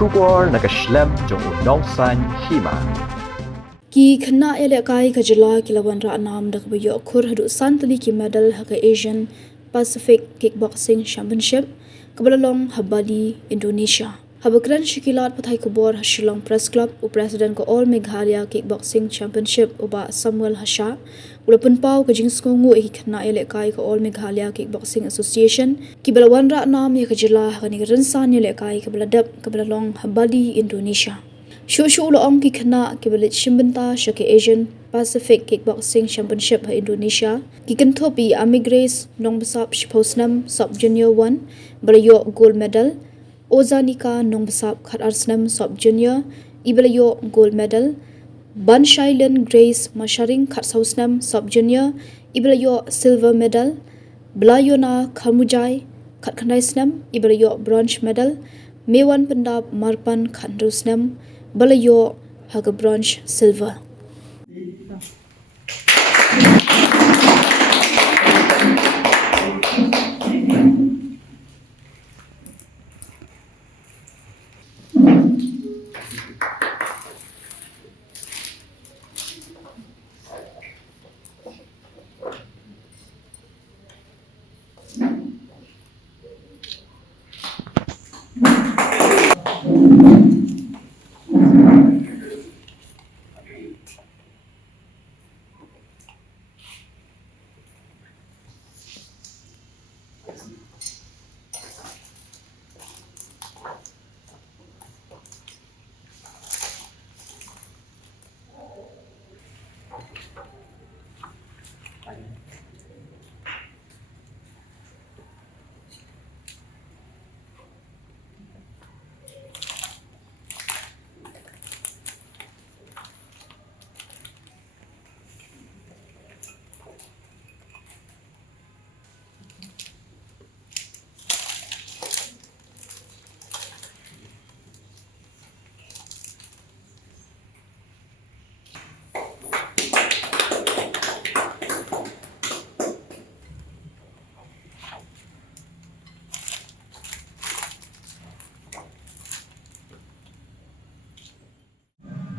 Khur nakaslem jong unong san Hima. Ki Khynnah ele kai ka jela kilawan ra nam dak bayo Khur hadu santali ki medal ha Asian Pacific Kickboxing Championship kabalalong habadi Indonesia. Habakran shikilat pathai kubor Shillong Press Club u President ko All Meghalaya Kickboxing Championship uba Samuel Hasha ulapun pau ka jingsko ngu e Khynnah ele kai ko All Meghalaya Kickboxing Association kibalawan ra nam ye ka jela ka ni ransan ele kai kabaladap kabalalong habadi Indonesia. Shushu ulang ki Khynnah kibalit shimbenta shake Asian Pacific Kickboxing Championship ha Indonesia ki kantopi Grace nong besap shiposnam sub junior 1 balayo gold medal Ozanika nong besap khat arsnam sub junior ibalayo gold medal Ban Shailen Grace Masharing khat sausnam sub junior ibalayo silver medal Blayona Kamujai khat khandaisnam ibalayo bronze medal Mewan Pendap Marpan khandrusnam balayo haga bronze silver.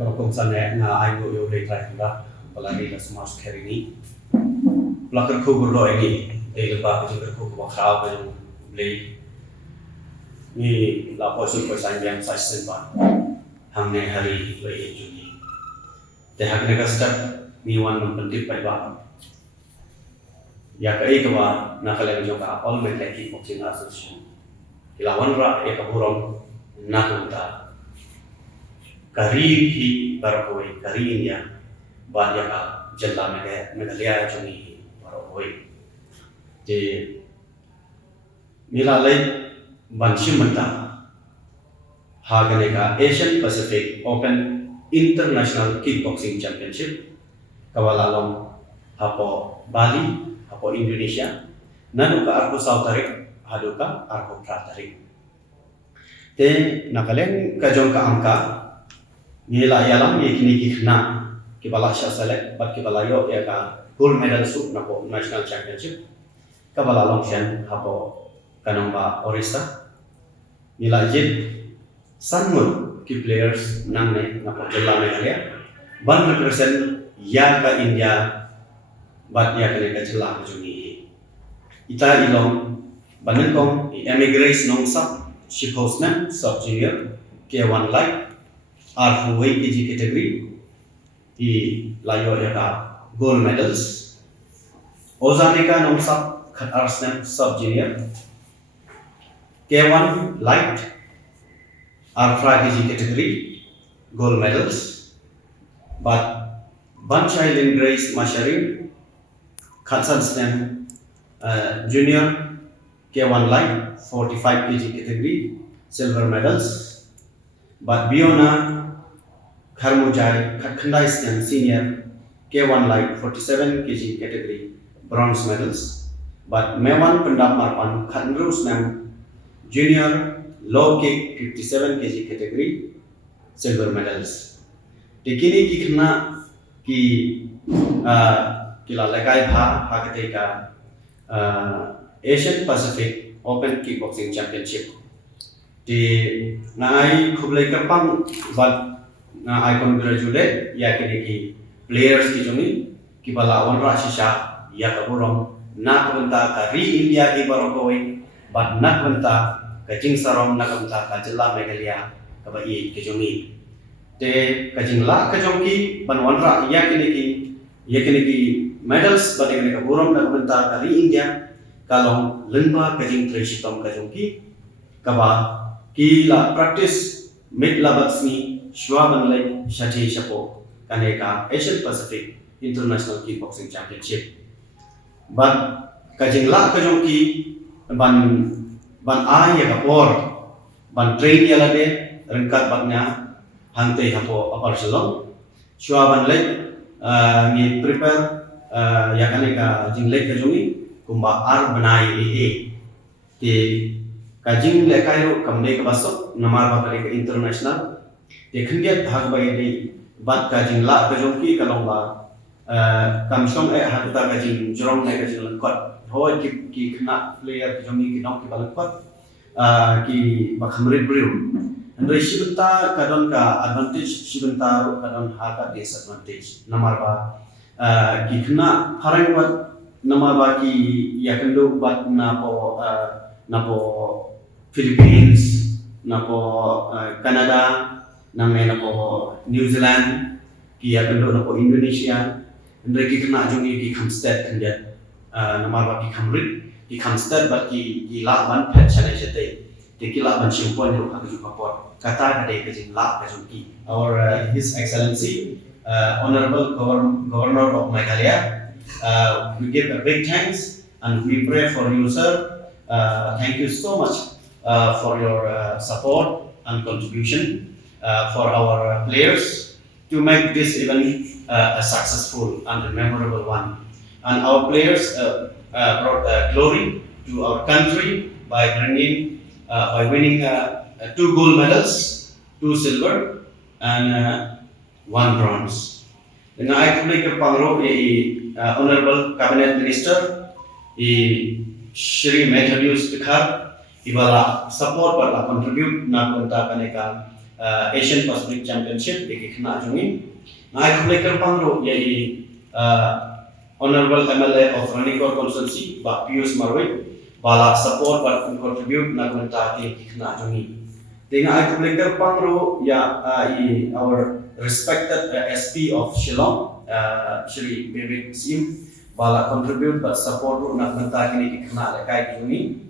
Kalau kau sana na ayo yo retry kita, pelari la smash carry ni, pelakar Khur berdoa ini, lepas itu Khur bakal macam beli ni lapor super sign yang saya sempat, hamne hari beli juni, dah kena kasih ni wan mempenting pada ya kaya kawa nak kalau juga All Meghalaya Kickboxing Association, ilawan rak ya kaburong nak kita. Karir hi barakoi karir ya banyak jalla Meghalaya juni barakoi je milalai banshim menta hagane ka Asian Pacific Open International Kickboxing Championship kawalalom hapo Bali hapo Indonesia nanu ka arko South tarik hadu ka arko tarik te nakalen ka jong ka Amka nila yalam ye kini Khynnah kibala sha select bat kibala yo ya ka gold medal su napo national championship kabala long shan hapo kanamba orissa nila jit sanmut ki players namne napo jilla Meghalaya ban represent ya ka India bat ya kene ka jilla juni ita ilong banengkong Grace nong sub shiposna sub junior K1 light are weight kg category di layo ya gold medals Ozanika nong sub khat arsnam sub junior K1 light are 5 kg category gold medals but Ban Shailen Grace Masharing khat arsnam junior K1 light 45 kg category silver medals but Biona Kamujai Khandais and senior K1 light 47 kg category bronze medals but Mewan Pendap Marpan Khandrus Nam junior low kick 57 kg category silver medals dikini ki Khynnah ki kila lekai bha ketika Asian Pacific Open Kickboxing Championship di ngai khublai kerpang but I congratulate ya kini players ki jongi ki bala wanra sisa ya kaburom na kabenta ka ri India ki barokoi but na kabenta ka jingsarom na kabenta ka jilla Meghalaya ka ba i ki jongi te ka jingla ka jongi ban wanra ya kini ki medals but kini ka burom na kabenta ka ri India kalong lemba ka jing tresitom ka jongi ka ba ki la practice mid labatsni shwa banlai shathi shapo kaneka Asian Pacific International Kickboxing Championship ban kajingla kajongki ban a ya kapor ban train ya lade rengkat batnya hante hapo apar selong shwa banlai ni prepare ya kaneka jinglai kajongi kumba ar banai ti kajing lekai ro kamne ka basok namar ba kare ka international dekhngiat bhag bai dei bat kajing la ka jongki kalong ba kamsong hakta kajing jorong nai kajing langkot hoi ki khna player ka jongki ki nong ki balangkot ki ba khamrit briu andoi sibenta kadon ka advantage sibenta ro kadon ha ka disadvantage namar ba ki khna harang ba namar ba ki yakendo bat na po Philippines, na po Canada, na po New Zealand, kiya kendo na po Indonesia, andre ki kena jongi ki kamsted kendet, na marwa ki kamrit, ki kamsted bat ki laban pet chane jete, ki laban simpon yo kaki papor, kata kade kajing la kajongki. Our His Excellency, Honorable Governor of Meghalaya, we give a big thanks and we pray for you, sir. Thank you so much for your support and contribution for our players to make this event a successful and a memorable one. And our players brought glory to our country by winning 2 gold medals, 2 silver, and 1 bronze. Dengan I public pangro Honorable Cabinet Minister Shri Methodius Khur ibala support pada contribute na konta kaneka Asian Pacific Championship di Khynnah jongi ngai khulekar pangro yai Honorable MLA of Ranikor Constituency Pak Pius Marwai bala support pada contribute na konta di Khynnah jongi dengan ai khulekar pangro ya our respected SP of Shillong Shri Bibik Sim bala contribute but support na konta kini Khynnah lekai jongi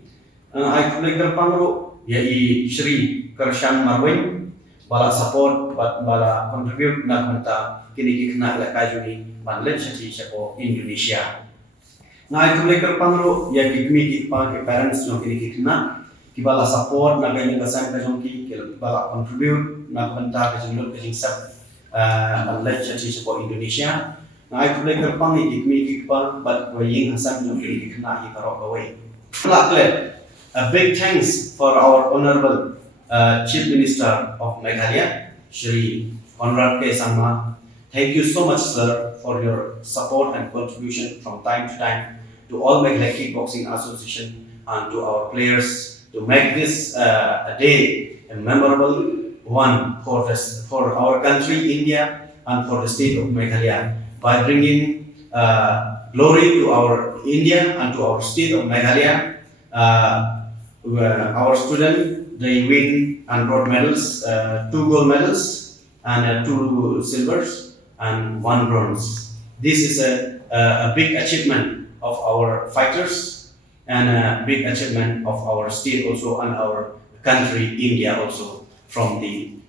I public pangro yai Shri Karshan Marwin bala support but bala contribute na konta kini Khynnah lekai juni banlet shathi shapo Indonesia. I public pangro ya kikmi pa ke parents jo kini Khynnah ki bala support na kini kasan ka jongki ki bala contribute na konta ka jinglot ka jingsap banlet shathi shapo Indonesia. I public pangi kikmi pa but ying hasan jo kini Khynnah hi karok away. A big thanks for our Honorable Chief Minister of Meghalaya, Shri Conrad K. Sangma. Thank you so much, sir, for your support and contribution from time to time to all Meghalaya Kickboxing Association and to our players to make this a day a memorable one for our country, India, and for the state of Meghalaya by bringing glory to our India and to our state of Meghalaya. Our student they win and brought medals, 2 gold medals and 2 silvers and 1 bronze. This is a big achievement of our fighters and a big achievement of our state also and our country India also from the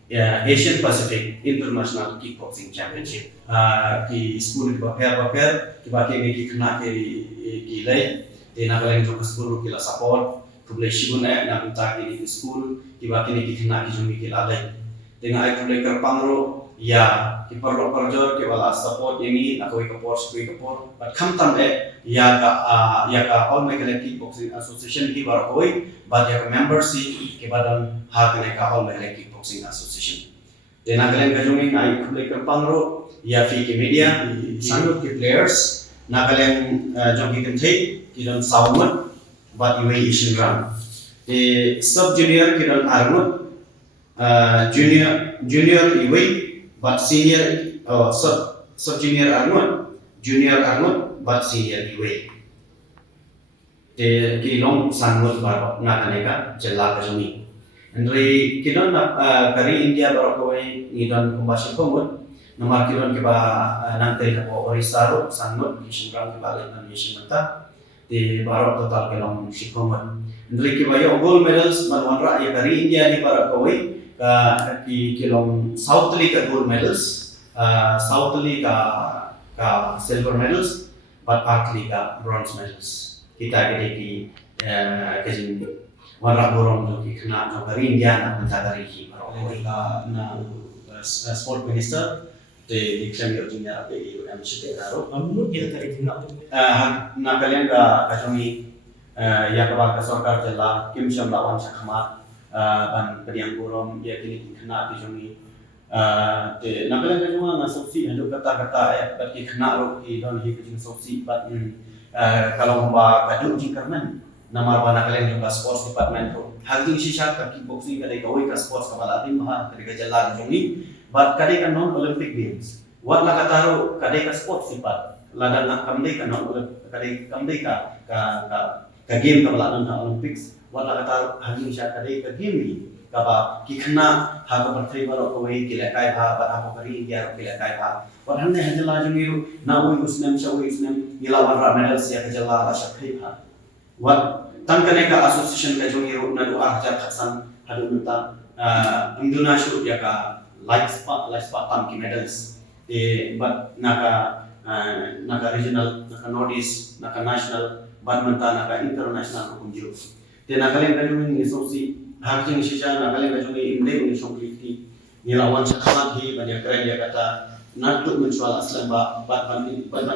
Asian Pacific International Kickboxing Championship. Ki school bakar ki Khynnah ki lay di nagalang jo school ki la support kublai shibun na kunta ki school ki Khynnah ki jumi ki lalai dengan ai kublai pangro ya ki perlo perjor ki bala support yengi akoi kapor skui kapor but khamtam ya ka all Meghalaya Kickboxing Association ki barkoi but ya ka membership ki badan ha ka all Meghalaya Kickboxing Association de nagalang ka jumi ai kublai pangro ya fi ki media sanut ki players nagalang jong ki kenthei ki don saumut but iwe ishin ram Sub junior kiran armut, junior iwi, but senior sub junior armut, junior armut, but senior iwi. Kilong sanmut baru nak aneka jelas kejuni. Andri kiran kari India baru kau idon kumbasi komut. Nomor kilon kiba nanti ko Orisaro sanmut kisimram kiba lenan yisimata. Di baru total kilong sikomut. Andri kiba yo gold medals manwanra ya kari India ni baru kau ki kilong Southly ka gold medals, Southly ka silver medals, but partly ka bronze medals. Kita kini ki kejin warna borong tu ki kena no kari India na mentagari ki baru kau na sport minister di kami orangnya apa itu yang cerita karo. Menurut kita tadi nak Nak kalian kami ya kepada sorkar jelas kim syam lawan sakhamat ban pediang borong ya kini kena di kami. Nak kalian cuma ngasopsi hendak kata-kata ya bagi kena ro di dalam hidup jing sopsi bat kalau membawa kadu jing kerman nama mana kalian juga sports department tu hati sisa ka kickboxing kadai kawai ka sports kepala tim ha kadai jalan jong ni bat kadai kan non olympic games wat la kataru kadai ka sports sifat lada nak kamdai ka non kadai kamdai ka game kepala non olympics wat la kataru hati sisa kadai ka game ni kapa ki khna ha ka menteri baru kawai kila kai ha bat ha kari India kila kai ha wat hanne hajala jong ni na oi usnam shawi usnam ilawan ra medals ya kajala la shakai ha wat tangkane ka association ka jongi ro na do arja khasan hadu minta induna shoot ya ka light spot tam ki medals but naka regional naka northeast naka national but minta naka international ko kunju naka len ka jongi ni sosi harjing shisha naka len ka jongi inde ni shongkiti ni lawan khasan hi banyak keren dia kata nak tu menjual aslan ban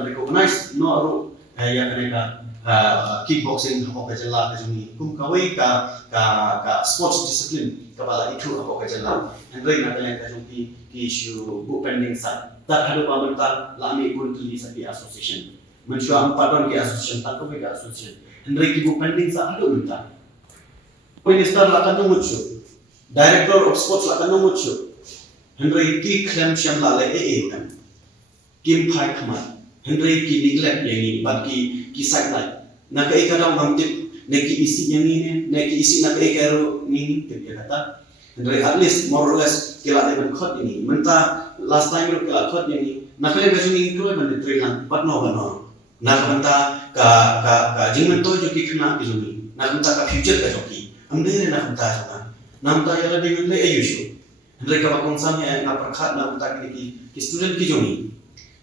recognize no ro ya kaneka kickboxing apa kejala kejuni kum kawai ka sports discipline kepala itu apa kejala hendrai nak kalian kejuni ki issue book pending sat tak hadu pemerintah lami pun tuli sapi association mensyua empat ki association tak kau ki association hendrai ki book pending sat hadu minta minister lakan numucu director of sports lakan numucu hendrai ki claim syam la le kan kim phai khamat hendrai ki neglect yang ini bagi ki sideline nak ikadang ramtip neki isi yang ini neki isi nak ikaro ini dia kata hendrai at least more or less kila dia khot ini menta last time ro kila khot yang ini nak kali baju ini tu ban trilan but no nak menta ka jingmen to jo ki khna ki juni nak menta ka future ka joki amde nak menta sana namta yala dengan le ayushu hendrai ka bakong samya na perkhat na menta ki student ki juni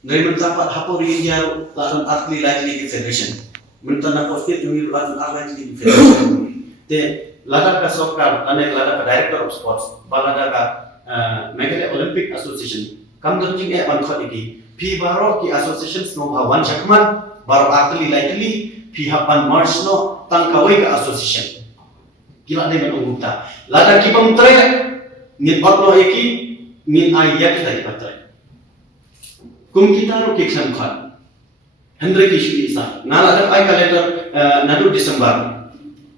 dari mendapat hapori India lawan atlet likely federation mentana posted jumi lawan atlet federation te lada ka sokar ane lada ka director of sports balada ka Meghalaya Olympic Association kam donjing ban khot iki phi baro ki association no bhawan shakman baro atlet likely phi hapan march no tang kawai ka association kila de ban ungta lada ki pamtre ngin otno iki ngin ayat dai patre kum kita ro keksan khan hendrai ki isa nala ada ai calendar nadu December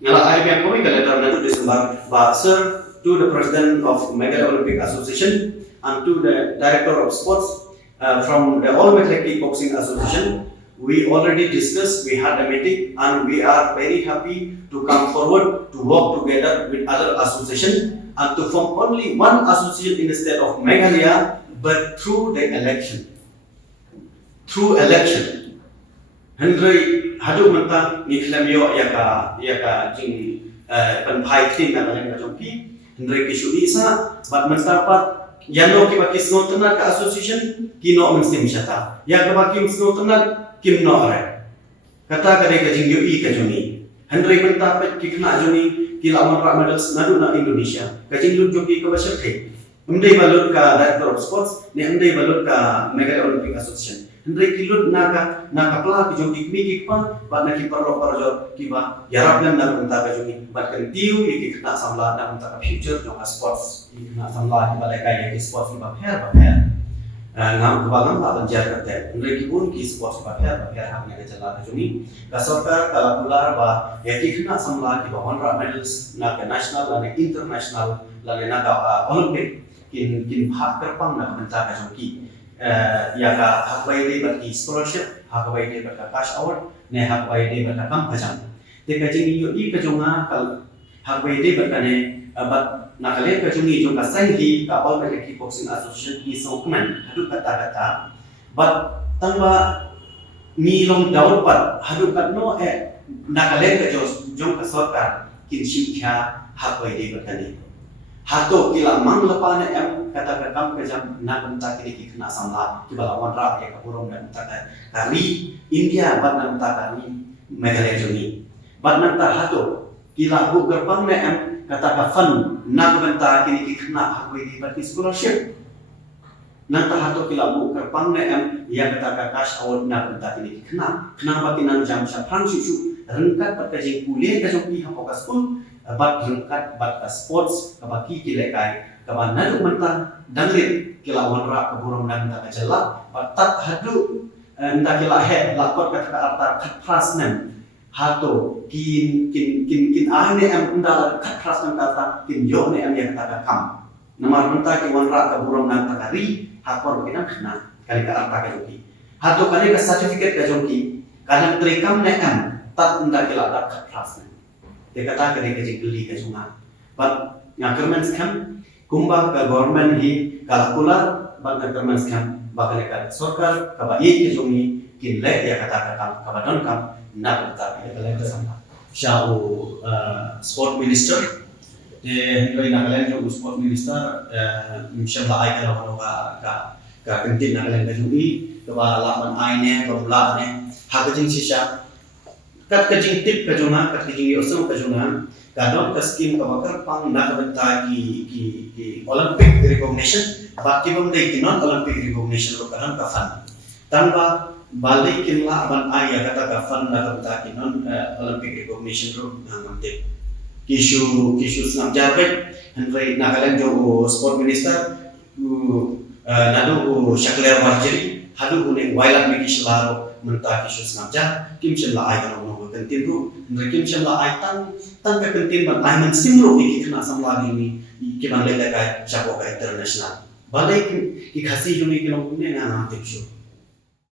nala ai biang koi calendar nadu December ba sir to the president of Meghalaya Olympic Association and to the director of sports from the All Meghalaya Kickboxing Association we already discussed we had a meeting and we are very happy to come forward to work together with other association and to form only one association in the state of Meghalaya but through the election hendrai hadu menta ni klamio ya ka jing penpai tin na kalian ka jongki hendrai ki shu isa bat mendapat yano ki baki sno tenat ka association kino mesti misata ya ka baki sno tenat kim no are kata kade ka jing yo i ka joni hendrai mendapat ki kena joni ki lawan ra medals nadu na Indonesia ka jing lu joki ka basir the hendai balut ka director of sports ni hendai balut ka Meghalaya Olympic Association hendrai kilut naka pela ki jogi ki pa ba na ki parlo parjo ki ba yarap lam na unta ka jogi ba kan tiu ki kena samla na unta ka future jong sports ki kena samla ki ba lai ki sports ki ba pher ngam balang ba banjar kate ngai kibun ki sports bahya hak ne chala juni ka sarkar kala pular ba ya Khynnah samla ki ba honra medals na ka national la international la na ka olympic kin hak terpang na benta ka joki ya ka hak bai de ba ki scholarship hak bai de ba ka cash award ne hak bai de ba ka kam phajam te ka jing yo I ka jonga kal hak bai de ba ka ne ba nakalian ka juni jong ka sang hi ka all ka kickboxing association I sokman hadu kata but tangba mi long daud pat hadu kat no nakalian ka jong ka sarkar kin shikha hak bai de ba ka ne hato kila mang lepa ne kata ka kam ka jam na benta ki Khynnah samla ki bala wanra ya ka burung dan ta kari India bat na ta kari Meghalaya juni bat na ta hato kila bu gerpang ne kata ka fund na benta ki Khynnah hak bai di bat scholarship na ta hato kila bu gerpang ne ya kata ka cash award na benta ki Khynnah bat nan jam sha prang shu rengkat pat ka jing kuliah ka jong pi ha ka school bat rengkat bat ka sports ka baki ki lekai ka ban nadu menta danglit kila wanra ka burung dan ta jala bat tat hadu nda kila he lakot ka arta khat pras nem hato kin ahne nda khat pras nem ta kin yo ne ya kata kam namar menta ki wanra ka burung dan ta ri hakor kinam Khynnah kali ka arta ka joki hato kali ka certificate ka joki kadang trikam ne tat nda kila da khat pras nem te kata kare ka jigli ka junga but government scam kumba ka government hi kalakula but government scam bakale ka sarkar ka ba ke jungi kin le ya kata ka ba don kam na ta ka le ka sama shau sport minister te ngai na kalen jo sport minister inshallah ai ka kentin na kalen ka jungi ka ba laman ai ne ka bula ne ha ka jing sisa kat kajing tip kajunga kat kajing yosong kajunga kadon ka scheme ka bakar pang na kabenta ki olympic recognition baki bang dei non olympic recognition lo kahan ka fan tanpa balik kinla aban aya kata ka fan na kabenta ki non olympic recognition lo ngamte kishu snap jarbet henry nagalan jo sport minister nadu shakler warjeri hadu une wailat mikishlaro menta kishu snap jar kim chela ai ka no kentin ru kim chela ai tan ka kentin ban ai man simro ki Khynnah samla ni ki ban le ka chapo ka international balai ki khasi juni ki long ne na na tipshu